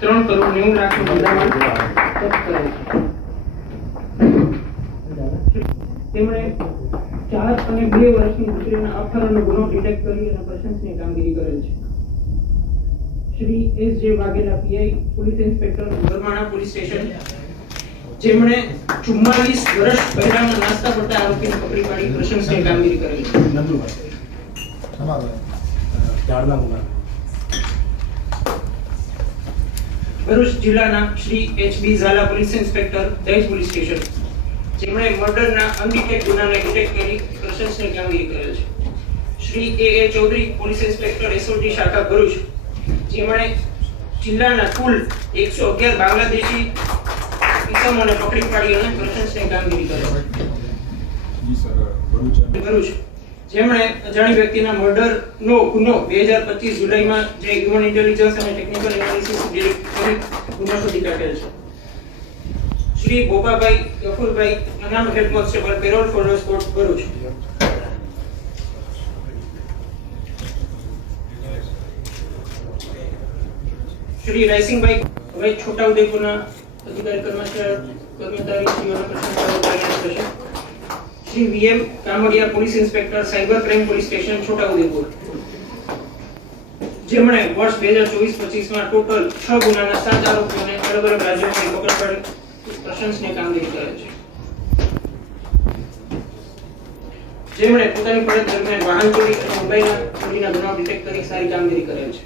ત્રણ કરોડ નેવું લાખનો મુદ્દામાલ તેમણે ચાર અને બે વર્ષની દીકરીના અપહરણનો ગુનો ડિટેક્ટ કરી અને પ્રશંસનીય કામગીરી કરેલ છે. Shri S J Vaghela PI, police inspector, Garmana police station, જેમણે ચુમ્માલીસ વર્ષ પહેલાના નાસ્તા પડતા આરોપીને પકડી પાડી પ્રશંસનીય કામગીરી કરેલ છે. ભરૂચ જિલ્લાના Shri H B Jhala police inspector Dahej police station. જેમણે મર્ડરના અનડિટેક ગુનાને ડિટેક્ટ કરી પ્રશંસનીય કામગીરી કરેલ છે. Shri A A Chaudhari police inspector SOT શાખા ભરૂચ જેમણે જિલ્લાના કુલ એકસો અગિયાર બાંગ્લાદેશી ઇસમોને પકડી પાડી અને પ્રશંસનીય કામગીરી કરેલ. ભરૂચ જેમણે અજાણી વ્યક્તિના મર્ડરનો ગુનો બે હજાર પચીસ જુલાઈમાં જે હ્યુમન ઇન્ટેલિજન્સ અને ટેકનિકલ એનાલિસિસ કરી ગુનો શોધી કાઢેલ છે. Shri Gopabhai Gafurbhai, અનામ head constable parole force court Bharuch Shri Raysinghbhai હવે છોટાઉદેપુરના અધિકારી કર્મચારી કર્મચારીશ્રીઓના પ્રશંસાઓ કાર્યરત થશે Shri V M Kamadiya police inspector, cyber crime police station, Chhota Udaipur. જેમણે વર્ષ બે હજાર ચોવીસ પચીસમાં ટોટલ છ ગુનાના સાત આરોપીઓને અલગ અલગ રાજ્યોમાંથી પકડ પાડી પ્રશંસનીય કામગીરી કરે છે. જેમણે પોતાની ફરજ દરમિયાન વાહન ચોરી અને મોબાઈલના ચોરીના ગુનાઓ ડિટેક્ટ કરી સારી કામગીરી કરેલ છે.